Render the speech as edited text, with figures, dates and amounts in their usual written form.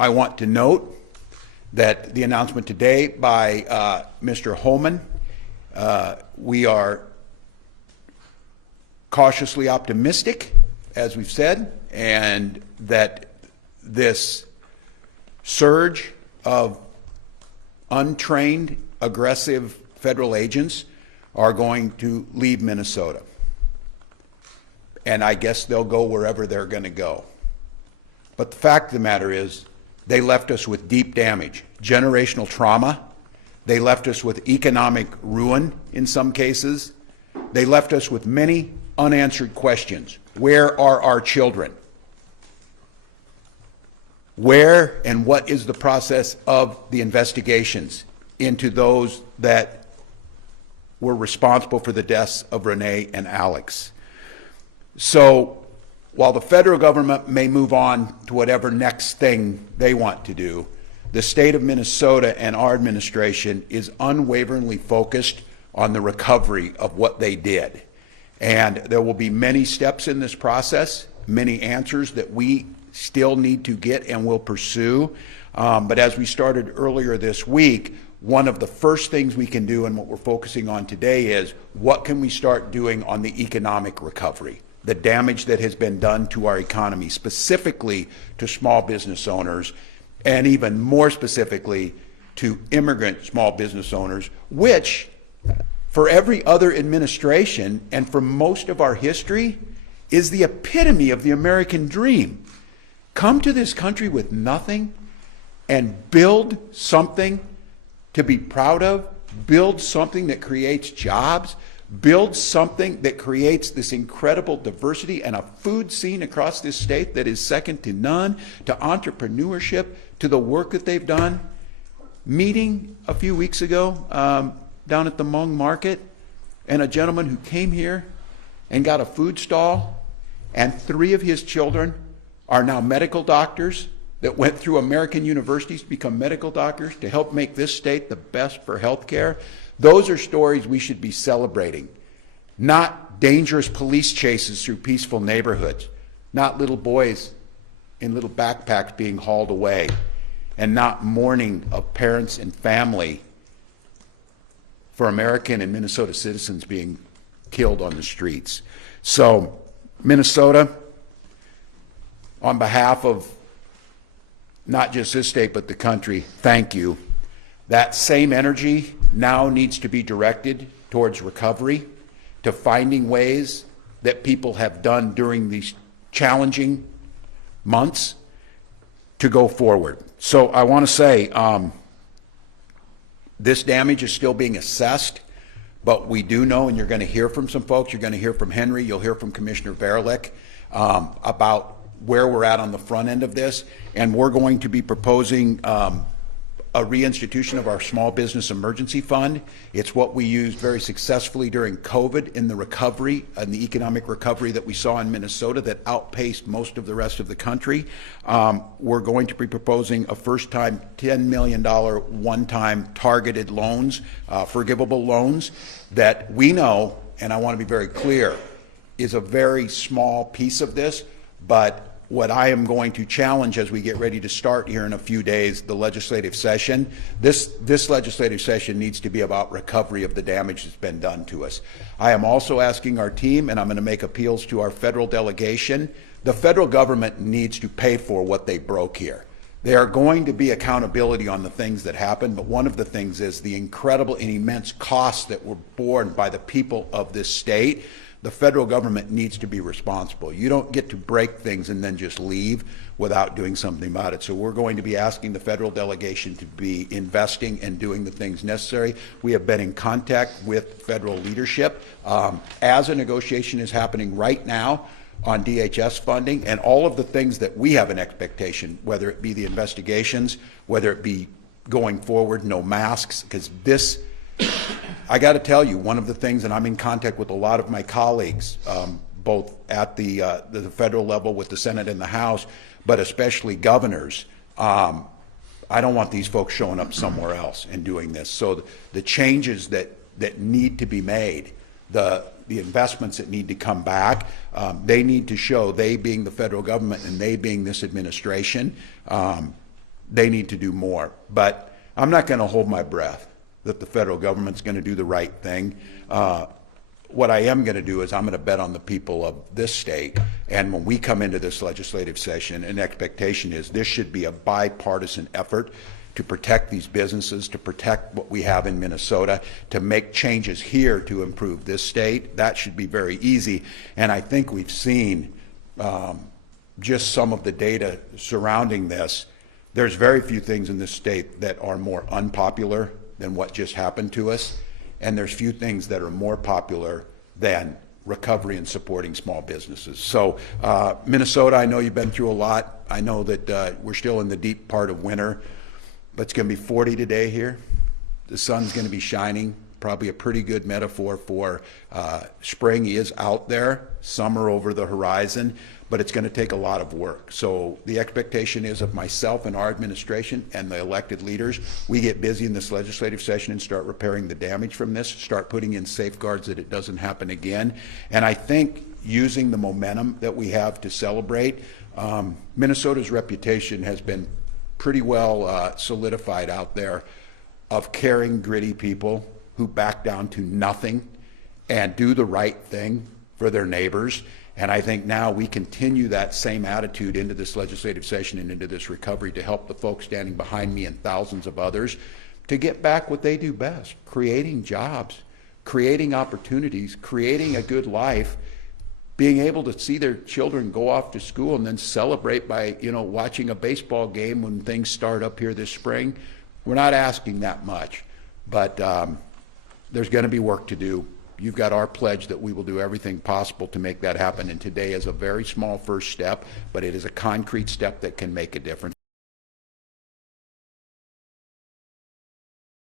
I want to note that the announcement today by Mr. Holman, we are cautiously optimistic, as we've said, and that this surge of untrained, aggressive federal agents are going to leave Minnesota. And I guess they'll go wherever they're going to go. But the fact of the matter is, they left us with deep damage, generational trauma. They left us with economic ruin in some cases. They left us with many unanswered questions. Where are our children? Where and what is the process of the investigations into those that were responsible for the deaths of Renee and Alex? So while the federal government may move on to whatever next thing they want to do, the state of Minnesota and our administration is unwaveringly focused on the recovery of what they did. And there will be many steps in this process, many answers that we still need to get and will pursue. But as we started earlier this week, one of the first things we can do and what we're focusing on today is what can we start doing on the economic recovery, the damage that has been done to our economy, specifically to small business owners, and even more specifically to immigrant small business owners, which for every other administration and for most of our history is the epitome of the American dream. Come to this country with nothing and build something to be proud of, build something that creates jobs, build something that creates this incredible diversity and a food scene across this state that is second to none, to entrepreneurship, to the work that they've done. Meeting a few weeks ago down at the Hmong market, and a gentleman who came here and got a food stall, and 3 of his children are now medical doctors that went through American universities to become medical doctors to help make this state the best for health care. Those are stories we should be celebrating, not dangerous police chases through peaceful neighborhoods, not little boys in little backpacks being hauled away, and not mourning of parents and family for American and Minnesota citizens being killed on the streets. So, Minnesota, on behalf of not just this state but the country, thank you. That same energy now needs to be directed towards recovery, to finding ways that people have done during these challenging months to go forward. So I want to say this damage is still being assessed, but we do know, and you're going to hear from some folks, you're going to hear from Henry, you'll hear from Commissioner Verlick about where we're at on the front end of this, and we're going to be proposing a reinstitution of our small business emergency fund. It's what we used very successfully during COVID in the recovery and the economic recovery that we saw in Minnesota that outpaced most of the rest of the country. We're going to be proposing a first-time $10 million one-time targeted loans, forgivable loans, that we know, and I want to be very clear, is a very small piece of this, but what I am going to challenge as we get ready to start here in a few days, the legislative session, this legislative session needs to be about recovery of the damage that's been done to us. I am also asking our team, and I'm going to make appeals to our federal delegation, the federal government needs to pay for what they broke here. There are going to be accountability on the things that happen, but one of the things is the incredible and immense costs that were borne by the people of this state. The federal government needs to be responsible. You don't get to break things and then just leave without doing something about it. So we're going to be asking the federal delegation to be investing and doing the things necessary. We have been in contact with federal leadership as a negotiation is happening right now on DHS funding and all of the things that we have an expectation, whether it be the investigations, whether it be going forward, no masks, because this, I got to tell you, one of the things, and I'm in contact with a lot of my colleagues, both at the federal level with the Senate and the House, but especially governors. I don't want these folks showing up somewhere else and doing this. So the changes that need to be made, the investments that need to come back, they need to show, they being the federal government and they being this administration, they need to do more. But I'm not going to hold my breath that the federal government's going to do the right thing. What I am going to do is I'm going to bet on the people of this state. And when we come into this legislative session, an expectation is this should be a bipartisan effort to protect these businesses, to protect what we have in Minnesota, to make changes here to improve this state. That should be very easy. And I think we've seen just some of the data surrounding this. There's very few things in this state that are more unpopular than what just happened to us. And there's few things that are more popular than recovery and supporting small businesses. So Minnesota, I know you've been through a lot. I know that we're still in the deep part of winter, but it's going to be 40 today here. The sun's going to be shining. Probably a pretty good metaphor for spring is out there, summer over the horizon, but it's going to take a lot of work. So the expectation is of myself and our administration and the elected leaders, we get busy in this legislative session and start repairing the damage from this, start putting in safeguards that it doesn't happen again. And I think using the momentum that we have to celebrate, Minnesota's reputation has been pretty well solidified out there of caring, gritty people who back down to nothing and do the right thing for their neighbors. And I think now we continue that same attitude into this legislative session and into this recovery to help the folks standing behind me and thousands of others to get back what they do best, creating jobs, creating opportunities, creating a good life, being able to see their children go off to school and then celebrate by, watching a baseball game when things start up here this spring. We're not asking that much, but there's going to be work to do. You've got our pledge that we will do everything possible to make that happen, and today is a very small first step, but it is a concrete step that can make a difference.